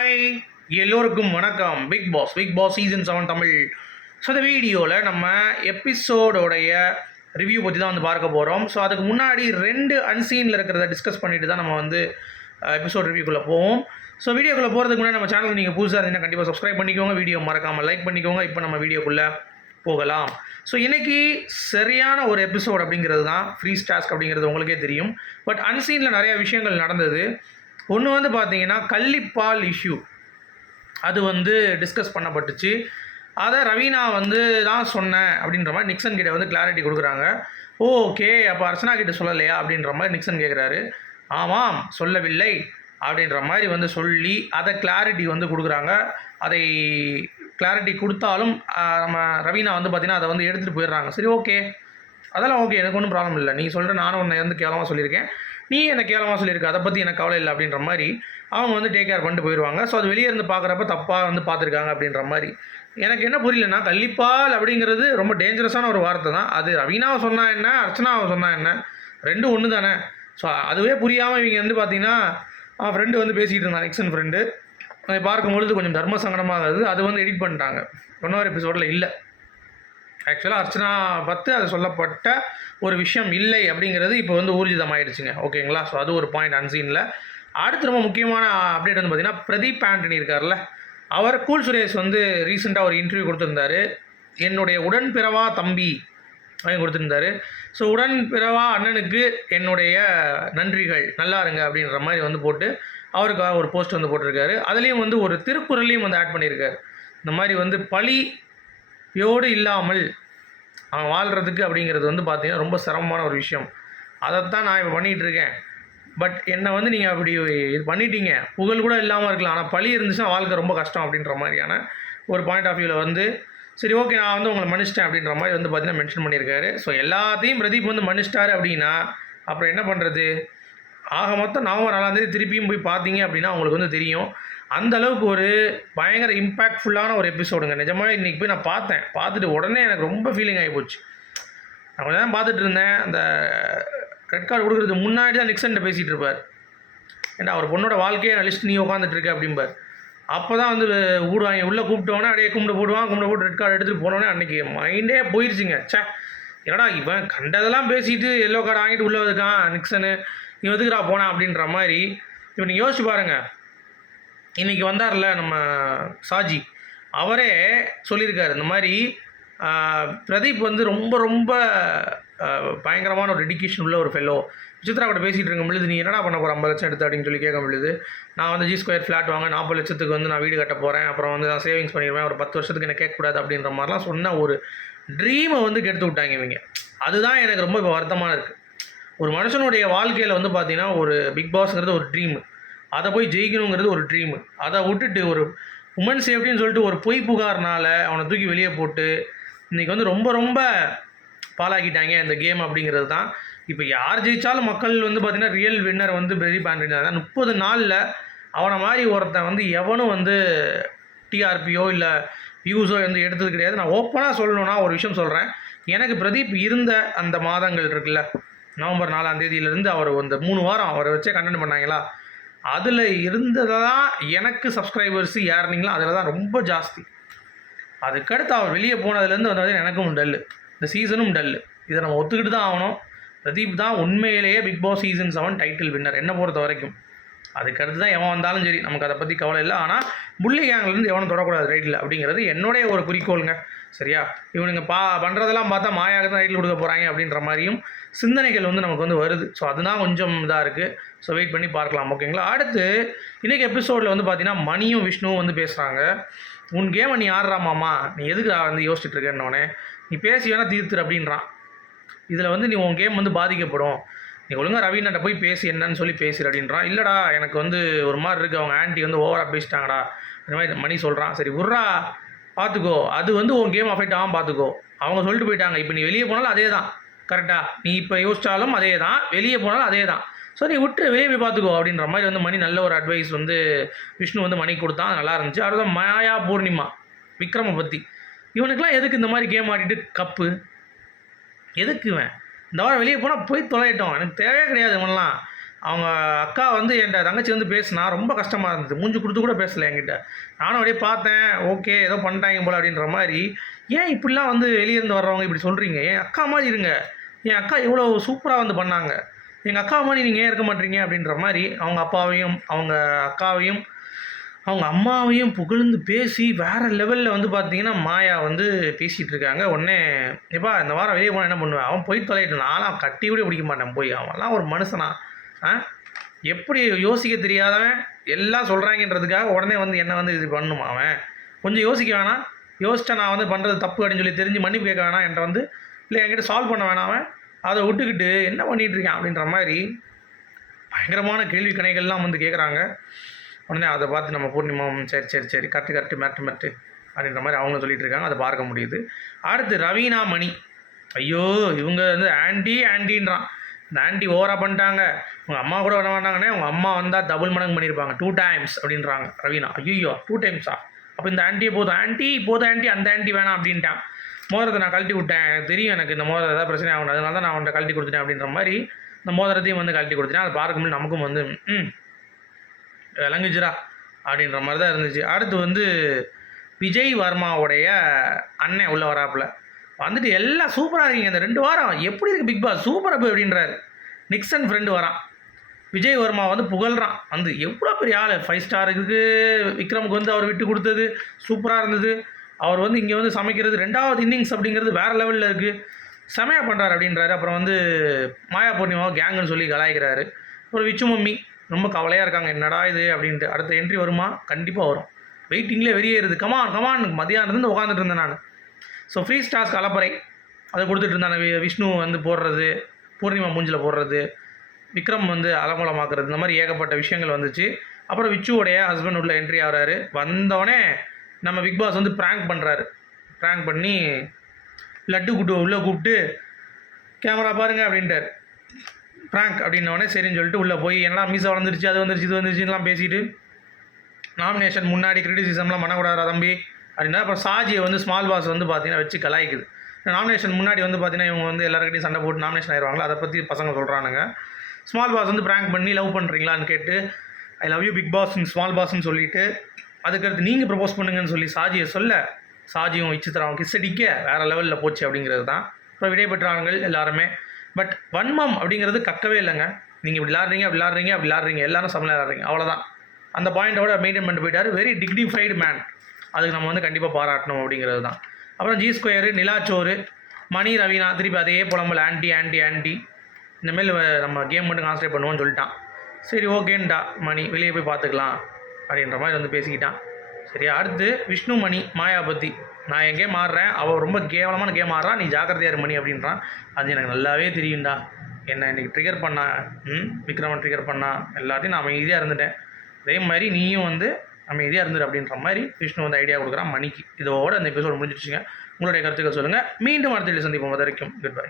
Hi எல்லோருக்கும் வணக்கம். Big boss big boss season seven Tamil. So இந்த வீடியோவில் நம்ம எபிசோடோடைய ரிவ்யூ பற்றி தான் வந்து பார்க்க போகிறோம் ஸோ அதுக்கு முன்னாடி ரெண்டு அன்சீனில் இருக்கிறத டிஸ்கஸ் பண்ணிட்டு தான் நம்ம வந்து எபிசோட் ரிவ்யூக்குள்ளே போவோம். ஸோ வீடியோக்குள்ளே போகிறதுக்கு முன்னாடி நம்ம சேனலுக்கு நீங்கள் புதுசாக இருந்தீங்கன்னா கண்டிப்பாக சப்ஸ்கிரைப் பண்ணிக்கோங்க. வீடியோ மறக்காமல் லைக் பண்ணிக்கோங்க. இப்போ நம்ம வீடியோக்குள்ளே போகலாம். ஸோ இன்றைக்கி சரியான ஒரு எபிசோட் அப்படிங்கிறது தான் ஃப்ரீ டாஸ்க் அப்படிங்கிறது உங்களுக்கே தெரியும். பட் அன்சீனில் நிறையா விஷயங்கள் நடந்தது. ஒன்று வந்து பார்த்தீங்கன்னா கள்ளிப்பால் இஷ்யூ அது வந்து டிஸ்கஸ் பண்ணப்பட்டுச்சு. அதை ரவீனா வந்து தான் சொன்னேன் அப்படின்ற மாதிரி நிக்சன் கிட்ட வந்து கிளாரிட்டி கொடுக்குறாங்க. ஓகே அப்போ அர்ச்சனா கிட்ட சொல்லலையா அப்படின்ற மாதிரி நிக்சன் கேட்குறாரு ஆமாம் சொல்லவில்லை அப்படின்ற மாதிரி வந்து சொல்லி அதை கிளாரிட்டி வந்து கொடுக்குறாங்க. அதை கிளாரிட்டி கொடுத்தாலும் நம்ம ரவீனா வந்து பார்த்தீங்கன்னா அதை வந்து எடுத்துகிட்டு போயிடுறாங்க. சரி ஓகே அதெல்லாம் ஓகே எனக்கு ஒன்றும் ப்ராப்ளம் இல்லை. நீ சொல்கிற நானும் உன்னை வந்து கேவலமாக சொல்லியிருக்கேன். நீ என்ன கேவலமாக சொல்லியிருக்க? அதை பற்றி எனக்கு கவலை இல்லை அப்படின்ற மாதிரி அவங்க வந்து டேக் கேர் பண்ணிட்டு போயிடுவாங்க ஸோ அது வெளியே இருந்து பார்க்குறப்ப தப்பாக வந்து பார்த்துருக்காங்க அப்படின்ற மாதிரி. எனக்கு என்ன புரியலன்னா கள்ளிப்பால் அப்படிங்கிறது ரொம்ப டேஞ்சரஸான ஒரு வார்த்தை தான். அது ரவீனாவை சொன்னால் என்ன அர்ச்சனாவை சொன்னால் என்ன? ரெண்டும் ஒன்று தானே. ஸோ அதுவே புரியாமல் இவங்க வந்து பார்த்தீங்கன்னா அவன் ஃப்ரெண்டு வந்து பேசிகிட்டு இருந்தான் நிக்சன் ஃப்ரெண்டு அதை பார்க்கும் பொழுது கொஞ்சம் தர்ம சங்கடமாகுது அது வந்து எடிட் பண்ணிட்டாங்க. இன்னொரு எபிசோடில் இல்லை. ஆக்சுவலாக அர்ச்சனா பத்து அது சொல்லப்பட்ட ஒரு விஷயம் இல்லை அப்படிங்கிறது இப்போ வந்து ஊர்ஜிதமாயிடுச்சுங்க. ஓகேங்களா ஸோ அது ஒரு பாயிண்ட் அன்சீனில் அடுத்து ரொம்ப முக்கியமான அப்டேட் வந்து பார்த்தீங்கன்னா பிரதீப் ஆண்டனி இருக்கார்ல. அவர் கூல் சுரேஷ் வந்து ரீசெண்டாக ஒரு இன்டர்வியூ கொடுத்துருந்தாரு. என்னுடைய உடன்பிறவா தம்பி அப்படின்னு கொடுத்துருந்தாரு. ஸோ உடன்பிறவா அண்ணனுக்கு என்னுடைய நன்றிகள் நல்லா இருங்க அப்படின்ற மாதிரி வந்து போட்டு அவருக்காக ஒரு போஸ்ட் வந்து போட்டிருக்காரு. அதுலேயும் வந்து ஒரு திருக்குறளையும் வந்து ஆட் பண்ணியிருக்காரு. இந்த மாதிரி வந்து பழி யோடு இல்லாமல் அவன் வாழ்கிறதுக்கு அப்படிங்கிறது வந்து பார்த்தீங்கன்னா ரொம்ப சிரமமான ஒரு விஷயம். அதைத்தான் நான் இப்போ பண்ணிகிட்டு இருக்கேன். பட் என்னை வந்து நீங்கள் அப்படி இது பண்ணிட்டீங்க. புகழ் கூட இல்லாமல் இருக்கலாம். ஆனால் பழி இருந்துச்சுன்னா வாழ்க்கை ரொம்ப கஷ்டம் அப்படின்ற மாதிரியான ஒரு பாயிண்ட் ஆஃப் வியூவில் வந்து சரி ஓகே நான் வந்து உங்களை மன்னிச்சிட்டேன் அப்படின்ற மாதிரி வந்து பார்த்தீங்கன்னா மென்ஷன் பண்ணியிருக்காரு. ஸோ எல்லாத்தையும் பிரதீப் வந்து மன்னிச்சிட்டாரு அப்படின்னா அப்புறம் என்ன பண்ணுறது ஆக மொத்தம் நவம்பர் நாலாம் தேதி திருப்பியும் போய் பார்த்தீங்க அப்படின்னா உங்களுக்கு வந்து தெரியும். அந்த அளவுக்கு ஒரு பயங்கர இம்பேக்ட்ஃபுல்லான ஒரு எபிசோடுங்க நிஜமாக இன்றைக்கி போய் நான் பார்த்தேன். பார்த்துட்டு உடனே எனக்கு ரொம்ப ஃபீலிங் ஆகி போச்சு. நான் கொஞ்சம் தான் பார்த்துட்டு இருந்தேன். அந்த ரெட் கார்டு கொடுக்குறதுக்கு முன்னாடி தான் நிக்சன்ட்ட பேசிகிட்டு இருப்பார். ஏன்னா அவர் பொண்ணோட வாழ்க்கையை லிஸ்ட் நீ உட்காந்துட்டு இருக்க அப்படிம்பார். அப்போ தான் வந்து ஊடுவாங்க உள்ளே கூப்பிட்டோன்னே அப்படியே கும்பிட்டு போடுவான். கும்பிட்டு போட்டு ரெட் கார்டு எடுத்துகிட்டு போனோன்னே அன்றைக்கி மைண்டே போயிருச்சுங்க. ச்சே என்னடா இவன் கண்டதெல்லாம் பேசிட்டு எல்லோ கார்டு வாங்கிட்டு உள்ளே வந்துருக்கான் நிக்சனு. நீ எதுக்குடா போனான் அப்படின்ற மாதிரி. இப்போ நீங்கள் யோசிச்சு பாருங்கள் இன்றைக்கி வந்தார்ல நம்ம சாஜி. அவரே சொல்லியிருக்காரு இந்த மாதிரி பிரதீப் வந்து ரொம்ப ரொம்ப பயங்கரமான ஒரு டெடிக்கேஷன் உள்ள ஒரு ஃபெல்லோ விசித்ரா கூட பேசிகிட்டு இருக்கும் பொழுது நீ என்னடா பண்ண போகிற ஐம்பது லட்சம் எடுத்து அப்படின்னு சொல்லி கேட்கும் பொழுது நான் வந்து ஜி ஸ்கொயர் ஃப்ளாட் வாங்க நாற்பது லட்சத்துக்கு வந்து நான் வீடு கட்ட போகிறேன் அப்புறம் வந்து நான் சேவிங்ஸ் பண்ணிடுவேன். ஒரு பத்து வருஷத்துக்கு என்ன கேட்கக்கூடாது அப்படின்ற மாதிரிலாம் சொன்ன ஒரு ட்ரீமை வந்து கெடுத்து விட்டாங்க இவங்க. அதுதான் எனக்கு ரொம்ப இப்போ வருத்தமாக இருக்குது ஒரு மனுஷனுடைய வாழ்க்கையில் வந்து பார்த்திங்கன்னா ஒரு பிக் பாஸ்ங்கிறது ஒரு ட்ரீமு அதை போய் ஜெயிக்கணுங்கிறது ஒரு ட்ரீமு அதை விட்டுட்டு ஒரு உமன் சேஃப்டின்னு சொல்லிட்டு ஒரு பொய் புகார்னால் அவனை தூக்கி வெளியே போட்டு இன்றைக்கி வந்து ரொம்ப ரொம்ப பாலாக்கிட்டாங்க இந்த கேம் அப்படிங்கிறது தான். இப்போ யார் ஜெயித்தாலும் மக்கள் வந்து பார்த்திங்கன்னா ரியல் வின்னர் வந்து பெரிய பேண்ட்ரி முப்பது நாளில் அவனை மாதிரி ஒருத்தன் வந்து எவனும் வந்து டிஆர்பியோ இல்லை வியூஸோ வந்து எடுத்தது கிடையாது. நான் ஓப்பனாக சொல்லணும்னா ஒரு விஷயம் சொல்கிறேன் எனக்கு பிரதீப் இருந்த அந்த மாதங்கள் இருக்குல்ல. நவம்பர் நாலாம் தேதியிலேருந்து அவர் அந்த மூணு வாரம் அவரை வச்சே கண்டென்ட் பண்ணாங்களா? அதில் இருந்ததான் எனக்கு சப்ஸ்கிரைபர்ஸ் ஏர்னிங்லாம் அதில் தான் ரொம்ப ஜாஸ்தி. அதுக்கடுத்து அவர் வெளியே போனதுலேருந்து வந்து எனக்கும் டல்லு இந்த சீசனும் டல்லு இதை நம்ம ஒத்துக்கிட்டு தான் ஆகணும். பிரதீப் தான் உண்மையிலேயே big boss season seven title winner என்ன பொறுத்த வரைக்கும். அதுக்கடுத்து தான் எவன் வந்தாலும் சரி நமக்கு அதை பற்றி கவலை இல்லை. ஆனால் புள்ளி கேங்லேருந்து எவனும் தொடக்கூடாது ரைட்டில் அப்படிங்கிறது என்னுடைய ஒரு குறிக்கோளுங்க. சரியா? இவனுங்க பா பண்ணுறதெல்லாம் பார்த்தா மாயாக தான் ரைட்டில் கொடுக்க போகிறாங்க அப்படின்ற மாதிரியும் சிந்தனைகள் வந்து நமக்கு வந்து வருது. ஸோ அதுதான் கொஞ்சம் இதாக இருக்குது ஸோ வெயிட் பண்ணி பார்க்கலாம் ஓகேங்களா அடுத்து இன்றைக்கி எபிசோடில் வந்து பார்த்தீங்கன்னா மணியும் விஷ்ணுவும் வந்து பேசுகிறாங்க உன் கேமை நீ ஆடுறா மாமா. நீ எதுக்கு வந்து யோசிச்சுட்டு இருக்கேன்னொடனே நீ பேசி வேணால் தீர்த்துரு அப்படின்றான். இதில் வந்து நீ உன் கேம் வந்து பாதிக்கப்படும். நீ ஒழுங்கா ரவீனாட்ட போய் பேசி என்னன்னு சொல்லி பேசுற அப்படின்றான். இல்லைடா எனக்கு வந்து ஒரு மாதிரி இருக்குது அவங்க ஆன்ட்டி வந்து ஓவராக பேசிட்டாங்கடா. இந்த மாதிரி மணி சொல்கிறான் சரி உர்ரா பார்த்துக்கோ அது வந்து உன் கேம் அஃபெக்ட் ஆகாமல் பார்த்துக்கோ அவங்க சொல்லிட்டு போயிட்டாங்க. இப்போ நீ வெளியே போனாலும் அதே தான் கரெக்டாக நீ இப்போ யோசிச்சாலும் அதே தான் வெளியே போனாலும் அதே தான் சரி விட்டு வெளியே போய் பார்த்துக்கோ அப்படின்ற மாதிரி வந்து மணி நல்ல ஒரு அட்வைஸ் வந்து விஷ்ணு வந்து மணி கொடுத்தான் நல்லா இருந்துச்சு. அடுத்த மாயா பூர்ணிமா விக்ரமை பற்றி இவனுக்கெல்லாம் எதுக்கு இந்த மாதிரி கேம் ஆடிட்டு கப்பு? எதுக்கு இவன்? இந்த வாரம் வெளியே போனால் போய் தொலையிட்டோம். எனக்கு தேவையே கிடையாது இவன்லாம். அவங்க அக்கா வந்து என்கிட்ட தங்கச்சி வந்து பேசினா ரொம்ப கஷ்டமாக இருந்தது. மூஞ்சி கொடுத்து கூட பேசலை என்கிட்ட. நானும் அப்படியே பார்த்தேன் ஓகே ஏதோ பண்ணிட்டாங்க போல் அப்படின்ற மாதிரி. ஏன் இப்படிலாம் வந்து வெளியே இருந்து வர்றவங்க இப்படி சொல்கிறீங்க என் அக்கா மாதிரி இருங்க. என் அக்கா இவ்வளோ சூப்பராக வந்து பண்ணாங்க. எங்கள் அக்கா மாதிரி நீங்கள் ஏன் இருக்க மாட்டீங்க? அப்படின்ற மாதிரி அவங்க அப்பாவையும் அவங்க அக்காவையும் அவங்க அம்மாவையும் புகழ்ந்து பேசி வேறு லெவலில் வந்து பார்த்தீங்கன்னா மாயா வந்து பேசிகிட்டு இருக்காங்க. உடனே எப்பா இந்த வாரம் வெளியே போனால் என்ன பண்ணுவேன் அவன் போய் தொலைட்டு நான்லாம் கட்டி கூட பிடிக்க மாட்டேன் போய். அவன்லாம் ஒரு மனுஷனா. ஆ? எப்படி யோசிக்க தெரியாதவன்? எல்லாம் சொல்கிறாங்கன்றதுக்காக உடனே வந்து என்ன வந்து இது பண்ணுமா அவன்? கொஞ்சம் யோசிக்க வேணாம். யோசிச்சா நான் வந்து பண்ணுறது தப்பு அப்படின்னு சொல்லி தெரிஞ்சு மன்னிப்பு கேட்க வேணாம் என்கிட்ட வந்து. இல்லை என்கிட்ட சால்வ் பண்ண வேணாம் அவன். அதை விட்டுக்கிட்டு என்ன பண்ணிகிட்ருக்கேன் அப்படின்ற மாதிரி பயங்கரமான கேள்வி கணைகள்லாம் வந்து கேட்குறாங்க உடனே அதை பார்த்து நம்ம பூர்ணிமம் சரி சரி சரி கரெக்டு கரெக்டு மேட்டு மேட்டு அப்படின்ற மாதிரி அவங்க சொல்லிகிட்டு இருக்காங்க. அதை பார்க்க முடியுது. அடுத்து ரவீனா மணி. ஐயோ இவங்க வந்து ஆண்டி ஆண்டின்றான். இந்த ஆண்டி ஓவராக பண்ணிட்டாங்க. உங்கள் அம்மா கூட வர மாட்டாங்கன்னே உங்கள் அம்மா வந்தால் டபுள் மடங்கு பண்ணியிருப்பாங்க. டூ டைம்ஸ் அப்படின்றாங்க ரவீனா. ஐயோ டூ டைம்ஸா அப்போ இந்த ஆண்டியே போதும். ஆண்டி போதும் ஆண்டி அந்த ஆண்டி வேணாம் அப்படின்ட்டான். மோதிரத்தை நான் கழட்டி விட்டேன். எனக்கு தெரியும் எனக்கு இந்த மோதிரம் ஏதாவது பிரச்சனை ஆகணும் அதனால தான் நான் அவன்கிட்ட கழட்டி கொடுத்துட்டேன் அப்படின்ற மாதிரி இந்த மோதிரத்தையும் வந்து கழட்டி கொடுத்துட்டேன். அதை பார்க்கும்போது நமக்கும் வந்து ம் விளங்குச்சுடா அப்படின்ற மாதிரி தான் இருந்துச்சு. அடுத்து வந்து விஜய் வர்மாவுடைய அண்ணன் உள்ள வராப்புல. வந்துட்டு எல்லாம் சூப்பராக இருக்கீங்க. இந்த ரெண்டு வாரம் எப்படி இருக்குது பிக் பாஸ்? சூப்பராக போய் அப்படின்றாரு. நிக்சன் ஃப்ரெண்டு வரான். விஜய் வர்மா வந்து புகழ்றான். வந்து எவ்வளோ பெரிய ஆள். ஃபைவ் ஸ்டாருக்கு விக்ரமுக்கு வந்து அவர் விட்டு கொடுத்தது. சூப்பராக இருந்தது. அவர் வந்து இங்கே வந்து சமைக்கிறது ரெண்டாவது இன்னிங்ஸ் அப்படிங்கிறது வேறு லெவலில் இருக்குது செமையாக பண்ணுறாரு அப்படின்றாரு. அப்புறம் வந்து மாயா பூர்ணிமாவை கேங்குன்னு சொல்லி கலாய்க்கிறாரு. அப்புறம் விச்சு மம்மி ரொம்ப கவலையாக இருக்காங்க. என்னடா இது அப்படின்ட்டு. அடுத்த என்ட்ரி வருமா? கண்டிப்பாக வரும். வெயிட்டிங்லேயே வெளியேறுது. கமான் கமான் மதியானம் இருந்து உட்காந்துட்டு இருந்தேன் நான். ஸோ ஃப்ரீ ஸ்டார்ஸ் கலப்பறை அதை கொடுத்துட்டு இருந்தாங்க வி- விஷ்ணு வந்து போடுறது. பூர்ணிமா மூஞ்சில் போடுறது. விக்ரம் வந்து அலங்கோலமாக்குறது இந்த மாதிரி ஏகப்பட்ட விஷயங்கள் வந்துச்சு. அப்புறம் விச்சுவோடைய ஹஸ்பண்ட் உள்ள என்ட்ரி ஆகிறாரு. வந்தோடனே நம்ம பிக் பாஸ் வந்து ப்ராங்க் பண்ணுறாரு ப்ராங்க் பண்ணி லட்டு கூட்டு உள்ளே கூப்பிட்டு கேமரா பாருங்க அப்படின்ட்டார். ப்ராங்க் அப்படின்னோடனே சரின்னு சொல்லிட்டு உள்ளே போய் எல்லாம் மீசா வளர்ந்துருச்சு அது வந்துருச்சு இது வந்துருச்சுலாம் பேசிட்டு நாமினேஷன் முன்னாடி கிரிட்டிசிசம்லாம் பண்ணக்கூடாதா தம்பி அப்படின்னா அப்புறம் சாஜியை வந்து ஸ்மால் பாஸ் வந்து பார்த்தீங்கன்னா வச்சு கலாய்க்குது. நாமினேஷன் முன்னாடி வந்து பார்த்தீங்கன்னா இவங்க வந்து எல்லாருக்கிட்டையும் சண்டை போட்டு நாமினேஷன் ஆயிடுவாங்களா அதை பற்றி பசங்க சொல்கிறானுங்க ஸ்மால் பாஸ் வந்து ப்ராங்க் பண்ணி லவ் பண்ணுறீங்களான்னு கேட்டு I love you big boss small பாஸ்ன்னு சொல்லிட்டு அதுக்கடுத்து நீங்கள் ப்ரப்போஸ் பண்ணுங்கன்னு சொல்லி சாஜியை சொல்ல சாஜியும் விசித்திராவும் கிஸ் அடிக்க வேறு லெவலில் போச்சு அப்படிங்கிறது தான். அப்புறம் விடைபெற்றார்கள் எல்லாருமே. பட் வன்மம் அப்படிங்கிறது கக்கவே இல்லைங்க. நீங்கள் இப்படி விளாட்றீங்க அப்படி விளாட்றீங்க அப்படி விளாட்றீங்க எல்லாரும் சமையல் விளாட்றீங்க அவ்வளோதான் அந்த பாயிண்டோட மெயின்டைன் பண்ணிட்டு போயிட்டார். வெரி டிக்னிஃபைடு மேன் அதுக்கு நம்ம வந்து கண்டிப்பாக பாராட்டணும் அப்படிங்கிறது தான். அப்புறம் ஜி ஸ்கொயரு நிலாச்சோறு மணி ரவீனா திருப்பி அதே புலம்பல் ஆன்டி ஆன்டி ஆன்டி இந்தமாரி நம்ம கேம் மட்டும் கான்சன்ட்ரேட் பண்ணுவோம்னு சொல்லிட்டான். சரி ஓகேன்டா மணி. வெளியே போய் பார்த்துக்கலாம். அப்படின்ற மாதிரி வந்து பேசிக்கிட்டான். சரியா அடுத்து விஷ்ணு மணி மாயா பற்றி நான் என் கேம் ஆடுறேன். அவள் ரொம்ப கேவலமான கேம் ஆடுறான் நீ ஜாக்கிரதையாக இரு மணி அப்படின்றான். அது எனக்கு நல்லாவே தெரியும்டா. என்னை இன்றைக்கி ட்ரிகர் பண்ணா? ம் விக்ரமன் ட்ரிகர் பண்ணா? எல்லாத்தையும் நான் அமைதியாக இருந்துட்டேன். அதே மாதிரி நீயும் வந்து அமைதியாக இருந்துரு அப்படின்ற மாதிரி விஷ்ணு வந்து ஐடியா கொடுக்குறான் மணிக்கு. இதோட அந்த எபிசோடு முடிஞ்சிடுச்சுங்க. உங்களுடைய கருத்துக்கள் சொல்லுங்கள் மீண்டும் அடுத்த சந்திப்போம். வரைக்கும் குட் பை